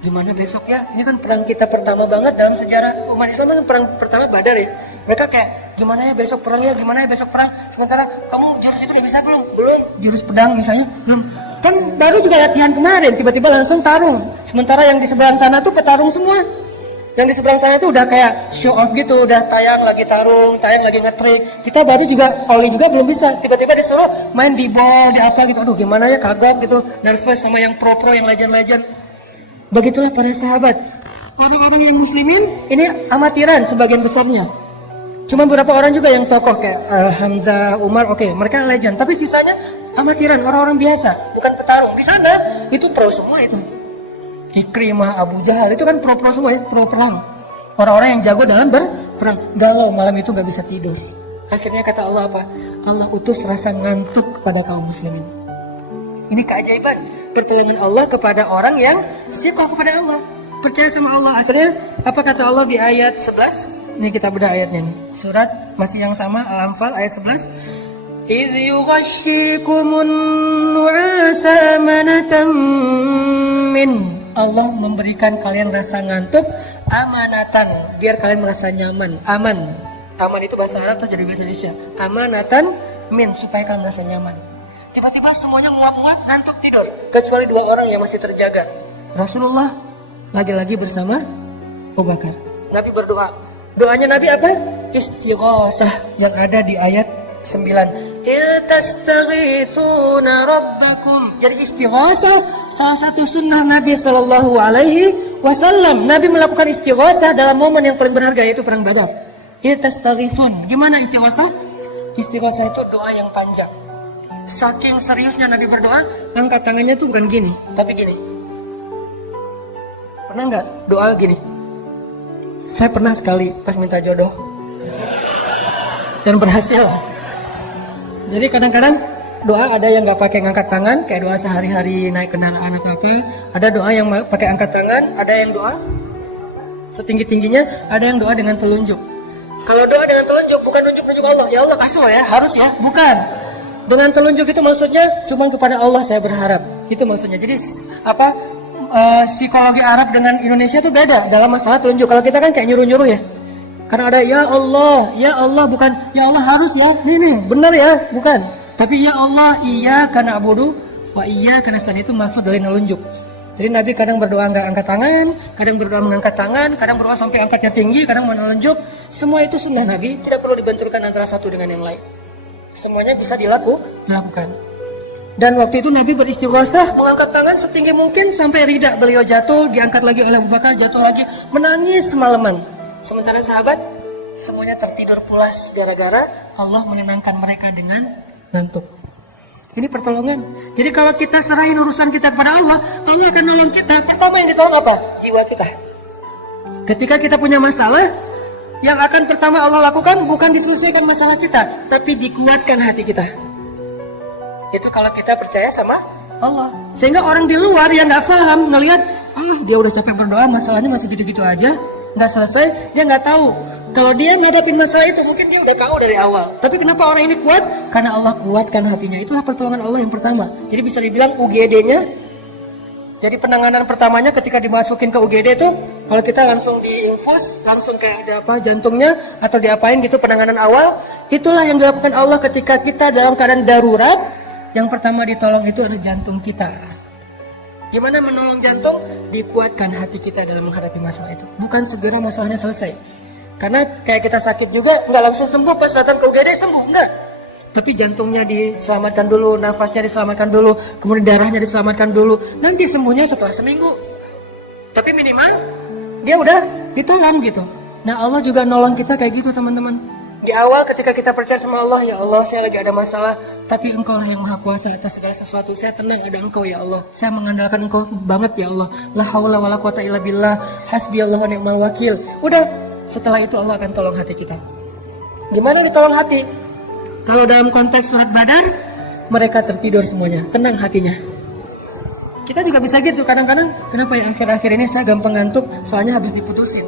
Gimana besok ya? Ini kan perang kita pertama banget dalam sejarah umat Islam, kan perang pertama Badar ya. Mereka kayak gimana ya besok perang ya, gimana ya besok perang. Sementara kamu jurus itu udah bisa belum? Belum. Jurus pedang misalnya belum. Kan baru juga latihan kemarin, tiba-tiba langsung tarung. Sementara yang di seberang sana tuh petarung semua. Yang di seberang sana tuh udah kayak show off gitu, udah tayang lagi tarung, tayang lagi nge-trick. Kita baru juga, Oli juga belum bisa. Tiba-tiba disuruh main di ball, di apa gitu. Aduh gimana ya, kagok gitu, nervous sama yang pro-pro, yang legend-legend. Begitulah para sahabat. Orang-orang yang muslimin ini amatiran sebagian besarnya. Cuma beberapa orang juga yang tokoh kayak Hamzah, Umar, oke, mereka legend. Tapi sisanya amatiran, orang-orang biasa, bukan petarung. Di sana itu pro semua itu. Ikrimah, Abu Jahal itu kan pro-pro semua ya, pro perang. Orang-orang yang jago dalam berperang. Galau malam itu gak bisa tidur. Akhirnya kata Allah apa? Allah utus rasa ngantuk kepada kaum muslimin. Ini keajaiban pertolongan Allah kepada orang yang sikoh kepada Allah, percaya sama Allah. Akhirnya apa kata Allah di ayat 11? Ini kita bedah ayatnya nih. Surat masih yang sama, Al-Anfal ayat 11. إِذْ يُغَشِّيكُمُ النُّعَاسَ أَمَنَةً مِّنْهُ. Allah memberikan kalian rasa ngantuk amanatan, biar kalian merasa nyaman, aman. Aman itu bahasa Arab atau jadi bahasa Indonesia. Amanatan min, supaya kalian merasa nyaman. Tiba-tiba semuanya nguap-nguap, ngantuk tidur, kecuali dua orang yang masih terjaga. Rasulullah lagi-lagi bersama Abu Bakar. Nabi berdoa. Doanya Nabi apa? Istighosah yang ada di ayat 9. Iltastaghithuna rabbakum. Jadi istighosah salah satu sunnah Nabi Sallallahu Alaihi Wasallam. Nabi melakukan istighosah dalam momen yang paling berharga, yaitu perang Badar. Iltastaghithun. Gimana istighosah? Istighosah itu doa yang panjang. Saking seriusnya Nabi berdoa, angkat tangannya tuh bukan gini, tapi gini. Pernah nggak doa gini? Saya pernah sekali pas minta jodoh dan berhasil. Jadi kadang-kadang doa ada yang nggak pakai ngangkat tangan, kayak doa sehari-hari naik kendaraan atau apa. Ada doa yang pakai angkat tangan, ada yang doa setinggi-tingginya, ada yang doa dengan telunjuk. Kalau doa dengan telunjuk bukan nunjuk-nunjuk Allah, ya Allah kasih lo ya, harus ya, bukan. Dengan telunjuk itu maksudnya cuma kepada Allah saya berharap. Itu maksudnya. Jadi apa psikologi Arab dengan Indonesia itu beda dalam masalah telunjuk. Kalau kita kan kayak nyuruh-nyuruh ya. Karena ada ya Allah bukan ya Allah harus ya. Nih benar ya, bukan. Tapi ya Allah iya karena abudu wa iya karena itu maksud dari nelunjuk. Jadi Nabi kadang berdoa nggak angkat tangan, kadang berdoa mengangkat tangan, kadang berdoa sampai angkatnya tinggi, kadang menelunjuk. Semua itu sunnah Nabi, tidak perlu dibenturkan antara satu dengan yang lain. Semuanya bisa dilakukan. Dan waktu itu Nabi beristighosah, mengangkat tangan setinggi mungkin sampai rida beliau jatuh, diangkat lagi oleh Abu Bakar, jatuh lagi, menangis semalaman. Sementara sahabat semuanya tertidur pulas gara-gara Allah menenangkan mereka dengan ngantuk. Ini pertolongan. Jadi kalau kita serahin urusan kita kepada Allah, Allah akan nolong kita. Pertama yang ditolong apa? Jiwa kita. Ketika kita punya masalah, yang akan pertama Allah lakukan bukan diselesaikan masalah kita, tapi dikuatkan hati kita. Itu kalau kita percaya sama Allah. Sehingga orang di luar yang nggak paham ngelihat, dia udah capek berdoa, masalahnya masih gitu-gitu aja, nggak selesai, dia nggak tahu. Kalau dia ngadapin masalah itu mungkin dia udah KO dari awal. Tapi kenapa orang ini kuat? Karena Allah kuatkan hatinya. Itulah pertolongan Allah yang pertama. Jadi bisa dibilang UGD-nya. Jadi penanganan pertamanya ketika dimasukin ke UGD itu, kalau kita langsung diinfus, langsung kayak ada apa jantungnya atau diapain gitu penanganan awal, itulah yang dilakukan Allah ketika kita dalam keadaan darurat. Yang pertama ditolong itu adalah jantung kita. Gimana menolong jantung? Dikuatkan hati kita dalam menghadapi masalah itu. Bukan segera masalahnya selesai. Karena kayak kita sakit juga nggak langsung sembuh pas datang ke UGD sembuh, enggak. Tapi jantungnya diselamatkan dulu, nafasnya diselamatkan dulu, kemudian darahnya diselamatkan dulu. Nanti sembuhnya setelah seminggu. Tapi minimal dia udah ditolong gitu. Nah Allah juga nolong kita kayak gitu teman-teman. Di awal ketika kita percaya sama Allah, ya Allah saya lagi ada masalah, tapi Engkau lah yang maha kuasa atas segala sesuatu. Saya tenang ada Engkau ya Allah. Saya mengandalkan Engkau banget ya Allah. La haula wala quwata illa billah. Hasbiyallahu wa ni'mal wakil. Udah. Setelah itu Allah akan tolong hati kita. Gimana ditolong hati? Kalau dalam konteks surat Badar, mereka tertidur semuanya, tenang hatinya. Kita juga bisa gitu kadang-kadang. Kenapa ya akhir-akhir ini saya gampang ngantuk? Soalnya habis diputusin.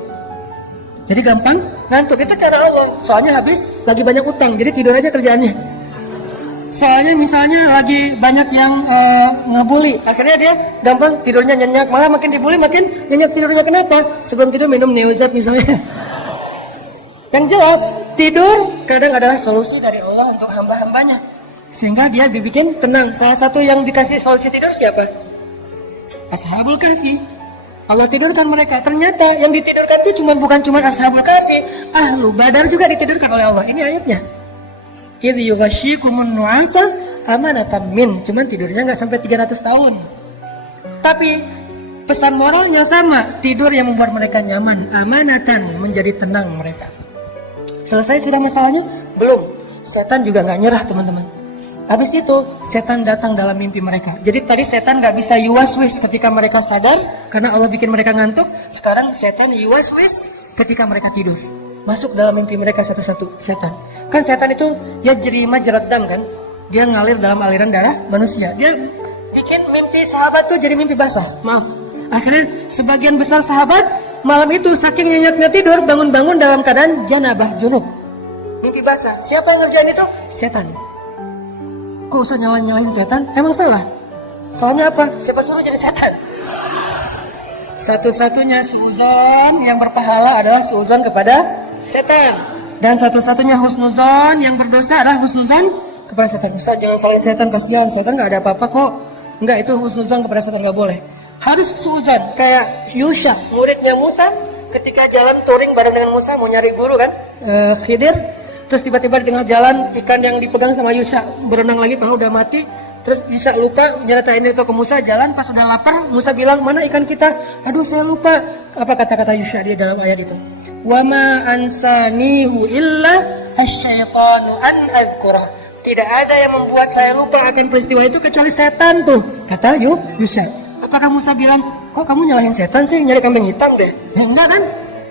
Jadi gampang ngantuk, itu cara Allah. Soalnya habis lagi banyak utang, jadi tidur aja kerjaannya. Soalnya misalnya lagi banyak yang ngebully, akhirnya dia gampang tidurnya nyenyak. Malah makin dibully makin nyenyak tidurnya. Kenapa? Sebelum tidur minum Neozap misalnya. Yang jelas, tidur kadang adalah solusi dari Allah untuk hamba-hambanya. Sehingga dia dibikin tenang. Salah satu yang dikasih solusi tidur siapa? Ashabul Kahfi. Allah tidurkan mereka. Ternyata yang ditidurkan itu bukan cuma Ashabul Kahfi. Ahlu Badar juga ditidurkan oleh Allah. Ini ayatnya. Idh yughashikumun nu'asa amanatan min. Cuman tidurnya nggak sampai 300 tahun. Tapi pesan moralnya sama. Tidur yang membuat mereka nyaman. Amanatan, menjadi tenang mereka. Selesai sudah masalahnya? Belum. Setan juga nggak nyerah teman-teman. Habis itu setan datang dalam mimpi mereka. Jadi tadi setan nggak bisa yuwaswis ketika mereka sadar karena Allah bikin mereka ngantuk. Sekarang setan yuwaswis ketika mereka tidur. Masuk dalam mimpi mereka satu-satu setan. Kan setan itu dia jerima jeradam kan. Dia ngalir dalam aliran darah manusia. Dia bikin mimpi sahabat tuh jadi mimpi basah. Maaf. Akhirnya sebagian besar sahabat malam itu saking nyenyaknya tidur, bangun-bangun dalam keadaan janabah junub. Mimpi basah. Siapa yang ngerjain itu? Setan. Kok usah nyalain setan? Emang salah? Soalnya apa? Siapa suruh jadi setan? Satu-satunya suuzon yang berpahala adalah suuzon kepada setan. Dan satu-satunya husnuzon yang berdosa adalah husnuzon kepada setan. Ustaz jangan salahin setan, kasihan. Setan gak ada apa-apa kok. Enggak, itu husnuzon kepada setan gak boleh. Harus suuzon, kayak Yusha, muridnya Musa, ketika jalan touring bareng dengan Musa, mau nyari guru kan, Khidir, terus tiba-tiba di tengah jalan, ikan yang dipegang sama Yusha berenang lagi, karena udah mati, terus Yusha lupa, nyeritain itu ke Musa, jalan, pas udah lapar, Musa bilang, mana ikan kita? Aduh saya lupa, apa kata-kata Yusha dia dalam ayat itu? Wa ma ansanihu illa asyaitanu an adhkurah. Tidak ada yang membuat saya lupa akan peristiwa itu kecuali setan tuh, kata Yusha. Apakah Musa bilang, kok kamu nyalahin setan sih, nyari kambing hitam deh? Enggak kan?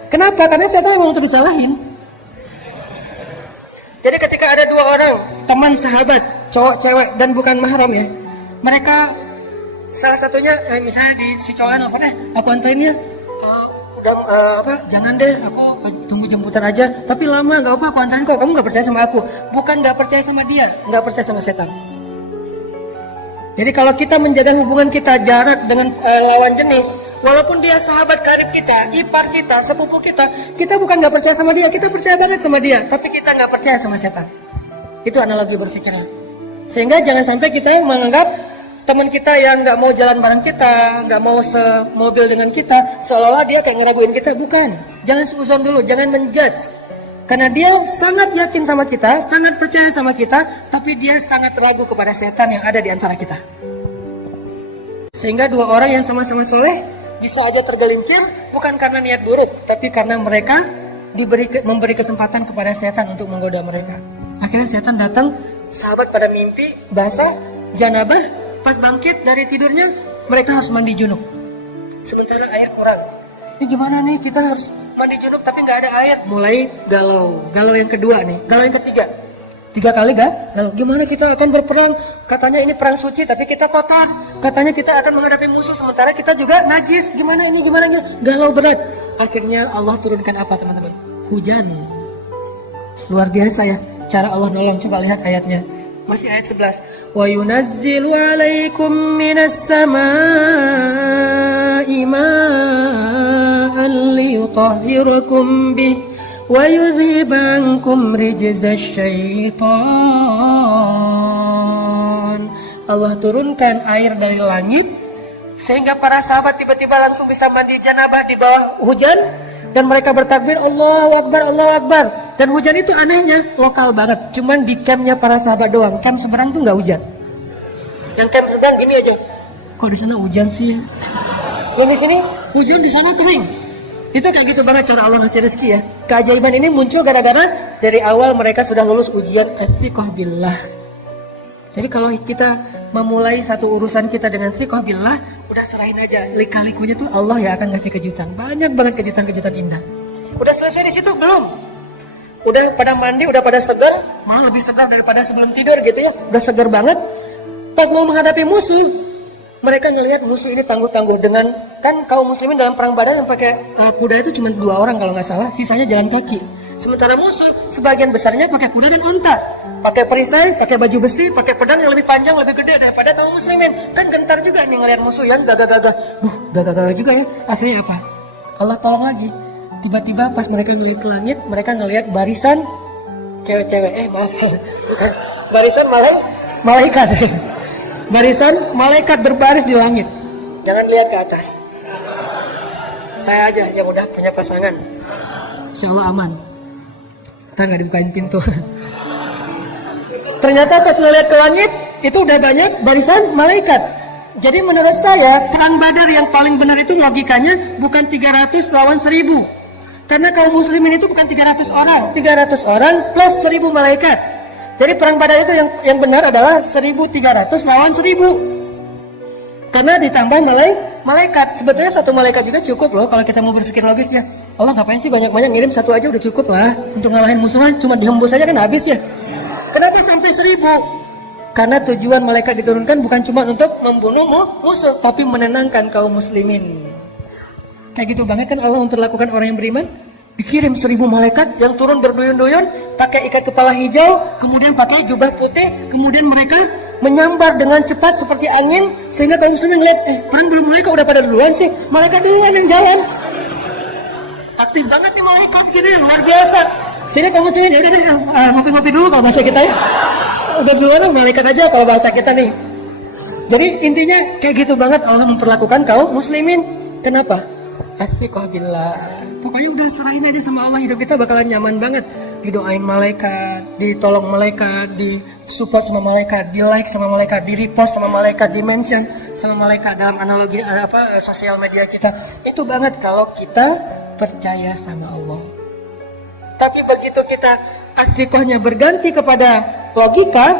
Kenapa? Karena setan memang untuk disalahin. Jadi ketika ada dua orang, teman sahabat, cowok cewek dan bukan mahram ya, mereka salah satunya misalnya si cowok apa deh, aku anterin ya, jangan deh, aku tunggu tunggu jemputan aja, tapi lama, gak apa, aku antarin kok, kamu gak percaya sama aku. Bukan gak percaya sama dia, gak percaya sama setan. Jadi kalau kita menjaga hubungan kita jarak dengan lawan jenis, walaupun dia sahabat karib kita, ipar kita, sepupu kita bukan gak percaya sama dia, kita percaya banget sama dia, tapi kita gak percaya sama setan. Itu analogi berpikirnya. Sehingga jangan sampai kita menganggap teman kita yang nggak mau jalan bareng kita, nggak mau semobil dengan kita, seolah-olah dia kayak ngeraguin kita. Bukan. Jangan seuzon dulu, jangan menjudge. Karena dia sangat yakin sama kita, sangat percaya sama kita, tapi dia sangat ragu kepada setan yang ada di antara kita. Sehingga dua orang yang sama-sama soleh bisa aja tergelincir, bukan karena niat buruk, tapi karena mereka memberi kesempatan kepada setan untuk menggoda mereka. Akhirnya setan datang, sahabat pada mimpi, basah, janabah. Pas bangkit dari tidurnya, mereka harus mandi junub. Sementara air kurang. Ini gimana nih, kita harus mandi junub tapi nggak ada air. Mulai galau. Galau yang kedua nih, galau yang ketiga. 3 kali galau. Gimana kita akan berperang? Katanya ini perang suci tapi kita kotor. Katanya kita akan menghadapi musuh sementara kita juga najis. Gimana ini, gimana. Galau berat. Akhirnya Allah turunkan apa teman-teman? Hujan. Luar biasa ya, cara Allah nolong. Coba lihat ayatnya. Masih ayat 11. Wa yunazzilu 'alaikum minas samaa'i ma'an liyutahhirakum bih wa yudhiba 'ankum rijzasy syaitan. Allah turunkan air dari langit sehingga para sahabat tiba-tiba langsung bisa mandi janabah di bawah hujan. Dan mereka bertakbir, Allahu Akbar, Allahu Akbar. Dan hujan itu anehnya lokal banget. Cuman di campnya para sahabat doang. Camp seberang tuh nggak hujan. Yang camp seberang gini aja. Kok di sana hujan sih? Yang di sini hujan, di sana kering. Itu kayak gitu banget cara Allah ngasih rezeki ya. Keajaiban ini muncul gara-gara dari awal mereka sudah lulus ujian ats-tsiqah billah. Jadi kalau kita memulai satu urusan kita dengan tsiqah billah, udah serahin aja, lika-likunya tuh Allah ya akan ngasih kejutan. Banyak banget kejutan-kejutan indah. Udah selesai di situ belum? Udah pada mandi, udah pada segar, malah lebih segar daripada sebelum tidur gitu ya. Udah segar banget. Pas mau menghadapi musuh, mereka ngelihat musuh ini tangguh-tangguh dengan, kan kaum muslimin dalam perang Badar yang pakai kuda itu cuma 2 orang kalau nggak salah, sisanya jalan kaki. Sementara musuh sebagian besarnya pakai kuda dan unta, pakai perisai, pakai baju besi, pakai pedang yang lebih panjang, lebih gede daripada kaum muslimin. Kan gentar juga nih ngelihat musuh yang gagah-gagah. Gagah-gagah juga ya. Akhirnya apa? Allah tolong lagi. Tiba-tiba pas mereka ngelihat ke langit, mereka ngelihat barisan cewek-cewek. Bukan. Barisan malaikat. Barisan malaikat berbaris di langit. Jangan lihat ke atas. Saya aja yang udah punya pasangan. Insya Allah aman. Ntar gak dibukain pintu. Ternyata pas ngeliat ke langit, itu udah banyak barisan malaikat. Jadi menurut saya, perang Badar yang paling benar itu logikanya bukan 300 lawan 1000. Karena kaum muslimin itu bukan 300 orang. 300 orang plus 1000 malaikat. Jadi perang Badar itu yang benar adalah 1300 lawan 1000. Karena ditambah malaikat. Sebetulnya satu malaikat juga cukup loh kalau kita mau berpikir logis ya. Allah ngapain sih banyak-banyak, ngirim satu aja udah cukup lah. Untuk ngalahin musuhan cuma dihembus aja kan habis ya. Kenapa sampai 1000? Karena tujuan malaikat diturunkan bukan cuma untuk membunuh musuh, tapi menenangkan kaum muslimin. Kayak gitu banget kan Allah memperlakukan orang yang beriman. Dikirim 1000 malaikat yang turun berduyun-duyun, pakai ikat kepala hijau, kemudian pakai jubah putih, kemudian mereka menyambar dengan cepat seperti angin, sehingga kaum muslimin ngeliat, perang belum mulai kok udah pada duluan sih, malaikat duluan yang jalan. Aktif banget nih malaikat gitu ya, luar biasa. Sini kaum muslimin, ya udah deh, ngopi-ngopi dulu kalau bahasa kita ya. Udah duluan malaikat aja kalau bahasa kita nih. Jadi intinya kayak gitu banget Allah memperlakukan kaum muslimin. Kenapa? Ats-tsiqah billah. Pokoknya udah serahin aja sama Allah, hidup kita bakalan nyaman banget. Didoain malaikat, ditolong malaikat, disupport sama malaikat, di like sama malaikat, di repost sama malaikat, di mention sama malaikat dalam analogi sosial media kita. Itu banget kalau kita percaya sama Allah. Tapi begitu kita ats-tsiqahnya berganti kepada logika,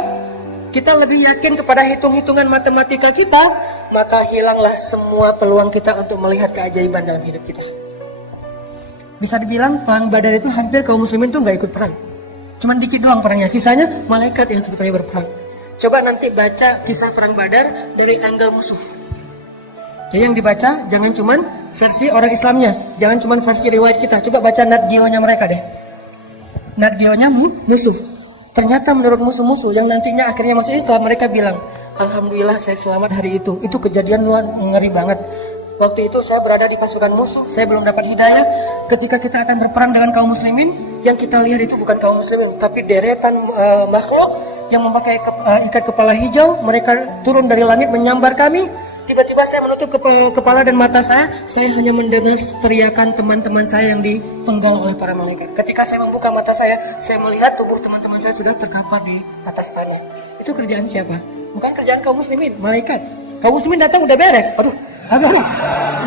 kita lebih yakin kepada hitung-hitungan matematika kita, maka hilanglah semua peluang kita untuk melihat keajaiban dalam hidup kita. Bisa dibilang perang Badar itu hampir kaum muslimin tuh gak ikut perang. Cuman dikit doang perangnya, sisanya malaikat yang sebetulnya berperang. Coba nanti baca kisah perang Badar dari angle musuh. Jadi yang dibaca jangan cuman versi orang Islamnya, jangan cuman versi riwayat kita. Coba baca Nat Geo-nya mereka deh. Nat Geo-nya musuh. Ternyata menurut musuh-musuh yang nantinya akhirnya masuk Islam, mereka bilang, alhamdulillah saya selamat hari itu. Itu kejadian luar ngeri banget. Waktu itu saya berada di pasukan musuh, saya belum dapat hidayah. Ketika kita akan berperang dengan kaum muslimin, yang kita lihat itu bukan kaum muslimin, tapi deretan makhluk yang memakai ikat kepala hijau. Mereka turun dari langit menyambar kami. Tiba-tiba saya menutup kepala dan mata saya hanya mendengar teriakan teman-teman saya yang dipenggal oleh para malaikat. Ketika saya membuka mata saya melihat tubuh teman-teman saya sudah terkapar di atas tanah. Itu kerjaan siapa? Bukan kerjaan kaum muslimin, malaikat. Kaum muslimin datang udah beres. Aduh,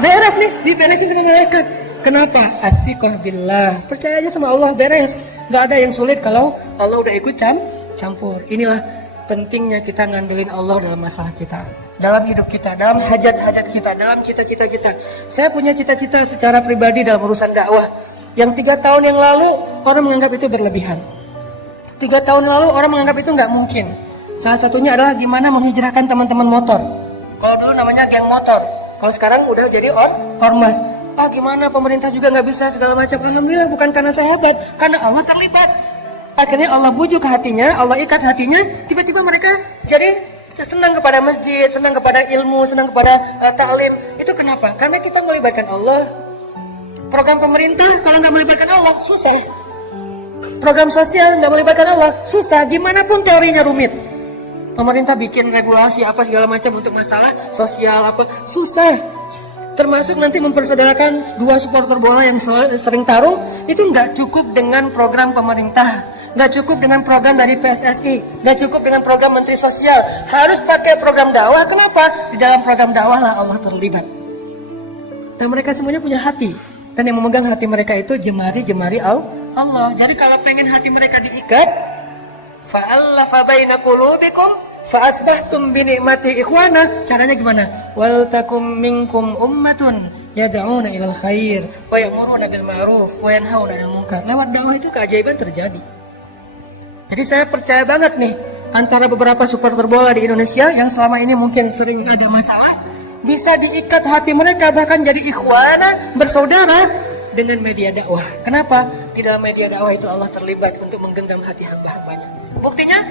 beres nih, diberesin sama malaikat. Kenapa? Athiqah billah, percaya aja sama Allah, beres. Gak ada yang sulit kalau Allah udah ikut campur. Inilah pentingnya kita ngandelin Allah dalam masalah kita, dalam hidup kita, dalam hajat-hajat kita, dalam cita-cita kita. Saya punya cita-cita secara pribadi dalam urusan dakwah yang 3 tahun yang lalu orang menganggap itu berlebihan. 3 tahun lalu orang menganggap itu nggak mungkin. Salah satunya adalah gimana menghijrahkan teman-teman motor. Kalau dulu namanya geng motor, kalau sekarang udah jadi ormas. Gimana pemerintah juga nggak bisa segala macam. Alhamdulillah bukan karena saya hebat, karena Allah terlibat. Akhirnya Allah bujuk hatinya, Allah ikat hatinya. Tiba-tiba mereka jadi senang kepada masjid, senang kepada ilmu, senang kepada ta'lim. Itu kenapa? Karena kita melibatkan Allah. Program pemerintah kalau nggak melibatkan Allah susah. Program sosial nggak melibatkan Allah susah. Gimana pun teorinya rumit. Pemerintah bikin regulasi apa segala macam untuk masalah sosial apa susah. Termasuk nanti mempersaudarakan 2 supporter bola yang sering tarung, itu nggak cukup dengan program pemerintah, nggak cukup dengan program dari PSSI, nggak cukup dengan program Menteri Sosial, harus pakai program dakwah. Kenapa? Di dalam program dakwah lah Allah terlibat. Dan mereka semuanya punya hati, dan yang memegang hati mereka itu jemari-jemari Allah. Jadi kalau pengen hati mereka diikat, fa'allafa baina qulubikum fa'asbahtum binikmati ikhwana. Caranya gimana? Wal takum minkum ummatun yad'una ilal khair wa ya'muruna bil ma'ruf wa yanhauna 'anil munkar. Lewat dakwah itu keajaiban terjadi. Jadi saya percaya banget nih, antara beberapa supporter bola di Indonesia yang selama ini mungkin sering ada masalah, bisa diikat hati mereka bahkan jadi ikhwana, bersaudara dengan media dakwah. Kenapa? Di dalam media dakwah itu Allah terlibat untuk menggenggam hati hamba-hambanya. Buktinya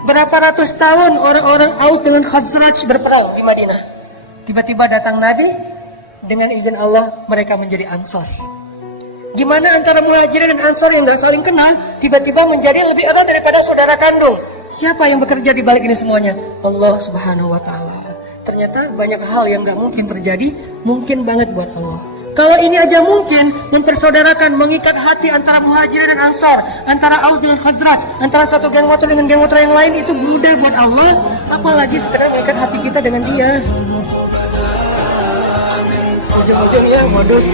berapa ratus tahun orang-orang Aus dengan Khazraj berperang di Madinah. Tiba-tiba datang Nabi, dengan izin Allah mereka menjadi Ansar. Gimana antara Muhajirin dan Ansar yang gak saling kenal, tiba-tiba menjadi lebih erat daripada saudara kandung. Siapa yang bekerja di balik ini semuanya? Allah Subhanahu wa Ta'ala. Ternyata banyak hal yang gak mungkin terjadi, mungkin banget buat Allah. Kalau ini aja mungkin, mempersaudarakan, mengikat hati antara Muhajirin dan Ansar, antara Aus dengan Khazraj, antara satu geng motor dengan geng motor yang lain, itu mudah buat Allah. Apalagi sekedar mengikat hati kita dengan dia. Ujung-ujungnya modus.